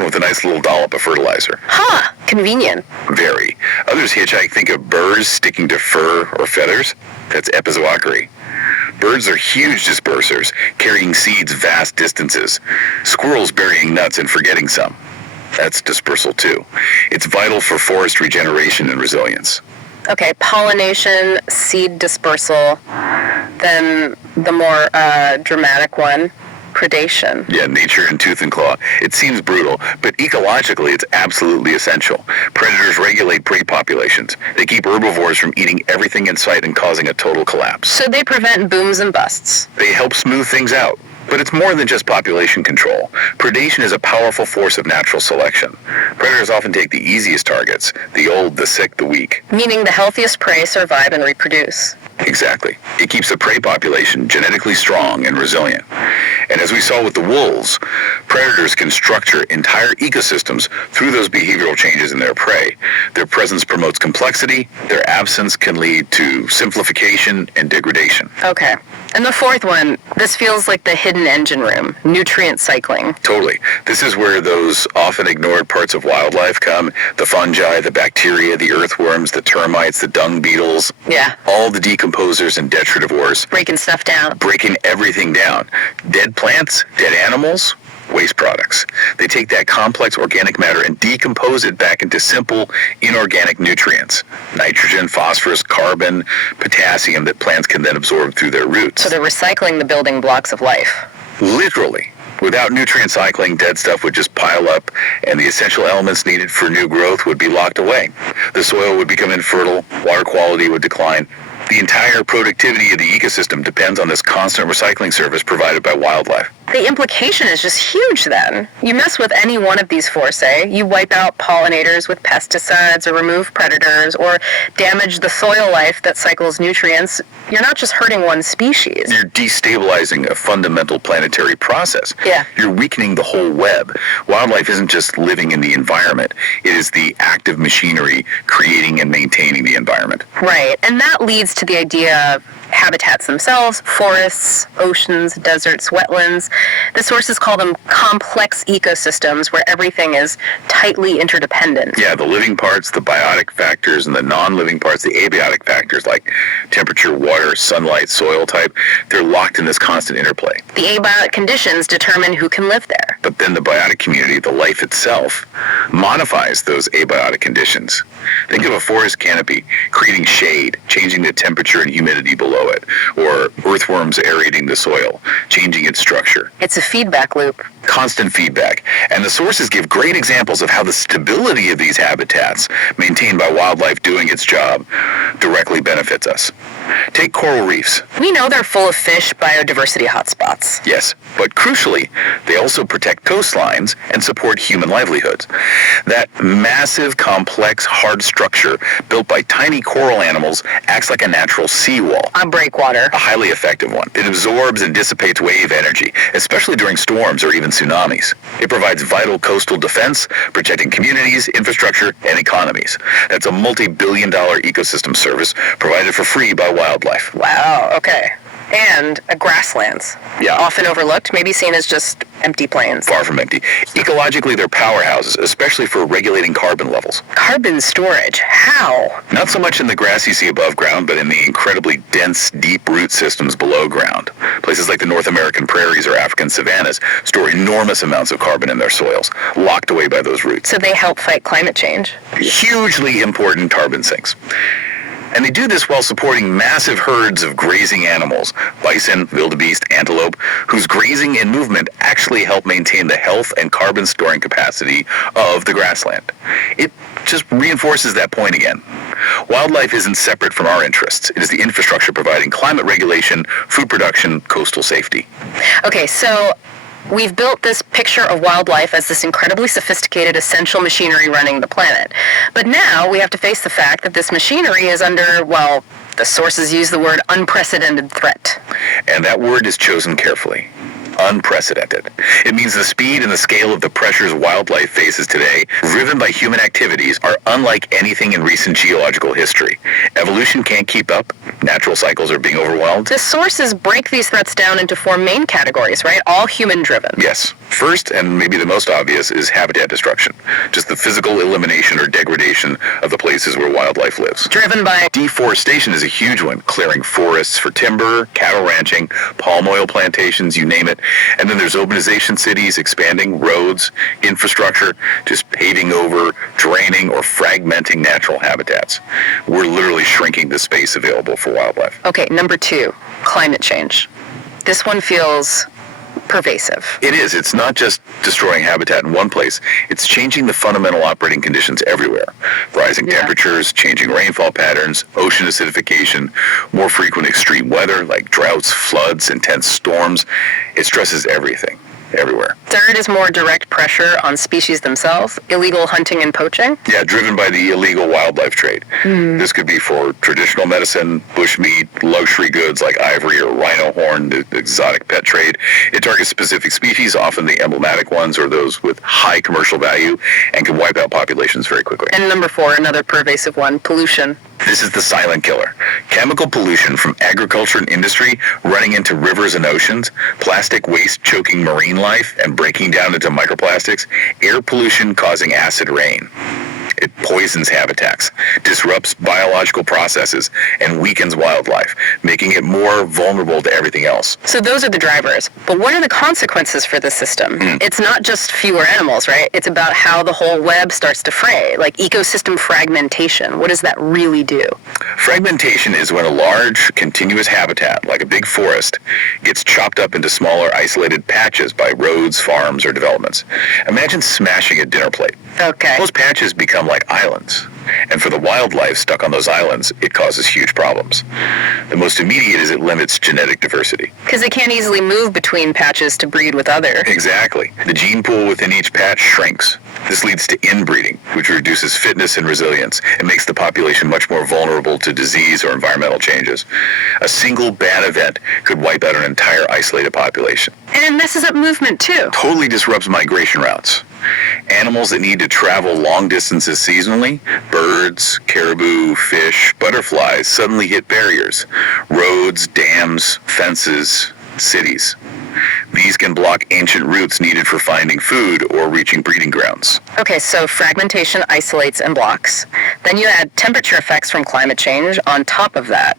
often with a nice little dollop of fertilizer. Huh, convenient. Very. Others hitchhike think of burrs sticking to fur or feathers. That's epizoochory. Birds are huge dispersers, carrying seeds vast distances. Squirrels burying nuts and forgetting some. That's dispersal too. It's vital for forest regeneration and resilience. Okay, pollination, seed dispersal, then the more dramatic one, predation. Yeah, nature in tooth and claw. It seems brutal, but ecologically it's absolutely essential. Predators regulate prey populations. They keep herbivores from eating everything in sight and causing a total collapse. So they prevent booms and busts. They help smooth things out. But it's more than just population control. Predation is a powerful force of natural selection. Predators often take the easiest targets, the old, the sick, the weak. Meaning the healthiest prey survive and reproduce. Exactly. It keeps the prey population genetically strong and resilient. And as we saw with the wolves, predators can structure entire ecosystems through those behavioral changes in their prey. Their presence promotes complexity. Their absence can lead to simplification and degradation. Okay. And the fourth one, this feels like the hidden engine room, nutrient cycling. Totally. This is where those often ignored parts of wildlife come. The fungi, the bacteria, the earthworms, the termites, the dung beetles. Yeah. All the decomposers and detritivores. Breaking stuff down. Breaking everything down. Dead plants, dead animals, waste products. They take that complex organic matter and decompose it back into simple inorganic nutrients. Nitrogen, phosphorus, carbon, potassium that plants can then absorb through their roots. So they're recycling the building blocks of life. Literally. Without nutrient cycling, dead stuff would just pile up, and the essential elements needed for new growth would be locked away. The soil would become infertile, water quality would decline. The entire productivity of the ecosystem depends on this constant recycling service provided by wildlife. The implication is just huge then. You mess with any one of these four, say, you wipe out pollinators with pesticides or remove predators or damage the soil life that cycles nutrients, you're not just hurting one species. You're destabilizing a fundamental planetary process. Yeah. You're weakening the whole web. Wildlife isn't just living in the environment. It is the active machinery creating and maintaining the environment. Right, and that leads to the idea of habitats themselves, forests, oceans, deserts, wetlands. The sources call them complex ecosystems where everything is tightly interdependent. Yeah, the living parts, the biotic factors, and the non-living parts, the abiotic factors like temperature, water, sunlight, soil type, they're locked in this constant interplay. The abiotic conditions determine who can live there. But then the biotic community, the life itself, modifies those abiotic conditions. Think of a forest canopy creating shade, changing the temperature and humidity below it, or earthworms aerating the soil, changing its structure. It's a feedback loop. Constant feedback. And the sources give great examples of how the stability of these habitats, maintained by wildlife doing its job, directly benefits us. Take coral reefs. We know they're full of fish biodiversity hotspots. Yes, but crucially, they also protect coastlines and support human livelihoods. That massive, complex, hard structure built by tiny coral animals acts like a natural seawall. A breakwater. A highly effective one. It absorbs and dissipates wave energy, especially during storms or even tsunamis. It provides vital coastal defense, protecting communities, infrastructure, and economies. That's a multi-billion-dollar ecosystem service provided for free by wildlife. Wow, okay. And grasslands. Yeah. Often overlooked, maybe seen as just empty plains. Far from empty. Ecologically, they're powerhouses, especially for regulating carbon levels. Carbon storage. How? Not so much in the grass you see above ground, but in the incredibly dense, deep root systems below ground. Places like the North American prairies or African savannas store enormous amounts of carbon in their soils, locked away by those roots. So they help fight climate change. Hugely important carbon sinks. And they do this while supporting massive herds of grazing animals, bison, wildebeest, antelope, whose grazing and movement actually help maintain the health and carbon storing capacity of the grassland. It just reinforces that point again. Wildlife isn't separate from our interests. It is the infrastructure providing climate regulation, food production, coastal safety. Okay, so we've built this picture of wildlife as this incredibly sophisticated, essential machinery running the planet. But now we have to face the fact that this machinery is under, well, the sources use the word unprecedented threat. And that word is chosen carefully. Unprecedented. It means the speed and the scale of the pressures wildlife faces today, driven by human activities, are unlike anything in recent geological history. Evolution can't keep up. Natural cycles are being overwhelmed. The sources break these threats down into four main categories, right? All human-driven. Yes. First, and maybe the most obvious, is habitat destruction. Just the physical elimination or degradation of the places where wildlife lives. Driven by Deforestation is a huge one, clearing forests for timber, cattle ranching, palm oil plantations, you name it. And then there's urbanization cities, expanding roads, infrastructure, just paving over, draining, or fragmenting natural habitats. We're literally shrinking the space available for wildlife. Okay, number 2, climate change. This one feels pervasive. It is. It's not just destroying habitat in one place. It's changing the fundamental operating conditions everywhere. Rising temperatures, changing rainfall patterns, ocean acidification, more frequent extreme weather like droughts, floods, intense storms. It stresses everything, everywhere. Third is more direct pressure on species themselves, illegal hunting and poaching. Yeah, driven by the illegal wildlife trade. This could be for traditional medicine, bushmeat, luxury goods like ivory or rhino horn, the exotic pet trade. It targets specific species, often the emblematic ones or those with high commercial value, and can wipe out populations very quickly. And number 4, another pervasive one, pollution. This is the silent killer. Chemical pollution from agriculture and industry running into rivers and oceans, plastic waste choking marine life and breaking down into microplastics, air pollution causing acid rain. It poisons habitats, disrupts biological processes, and weakens wildlife, making it more vulnerable to everything else. So those are the drivers. But what are the consequences for the system? It's not just fewer animals, right? It's about how the whole web starts to fray, like ecosystem fragmentation. What does that really do? Fragmentation is when a large, continuous habitat, like a big forest, gets chopped up into smaller, isolated patches by roads, farms, or developments. Imagine smashing a dinner plate. Okay. Those patches become like islands. And for the wildlife stuck on those islands, it causes huge problems. The most immediate is it limits genetic diversity. Because they can't easily move between patches to breed with other. Exactly. The gene pool within each patch shrinks. This leads to inbreeding, which reduces fitness and resilience and makes the population much more vulnerable to disease or environmental changes. A single bad event could wipe out an entire isolated population. And it messes up movement too. Totally disrupts migration routes. Animals that need to travel long distances seasonally, birds, caribou, fish, butterflies, suddenly hit barriers. Roads, dams, fences, cities. These can block ancient routes needed for finding food or reaching breeding grounds. Okay, so fragmentation isolates and blocks. Then you add temperature effects from climate change on top of that.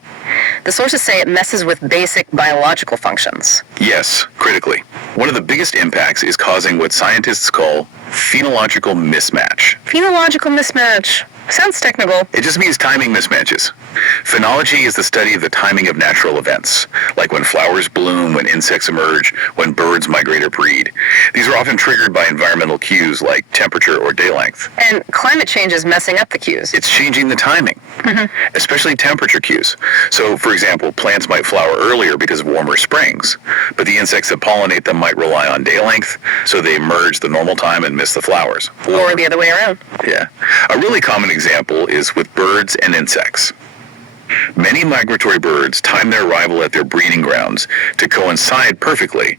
The sources say it messes with basic biological functions. Yes, critically. One of the biggest impacts is causing what scientists call phenological mismatch. Phenological mismatch. Sounds technical. It just means timing mismatches. Phenology is the study of the timing of natural events, like when flowers bloom, when insects emerge, when birds migrate or breed. These are often triggered by environmental cues like temperature or day length. And climate change is messing up the cues. It's changing the timing, especially temperature cues. So, for example, plants might flower earlier because of warmer springs, but the insects that pollinate them might rely on day length, so they emerge the normal time and miss the flowers. Or the other way around. Yeah. A really common example is with birds and insects. Many migratory birds time their arrival at their breeding grounds to coincide perfectly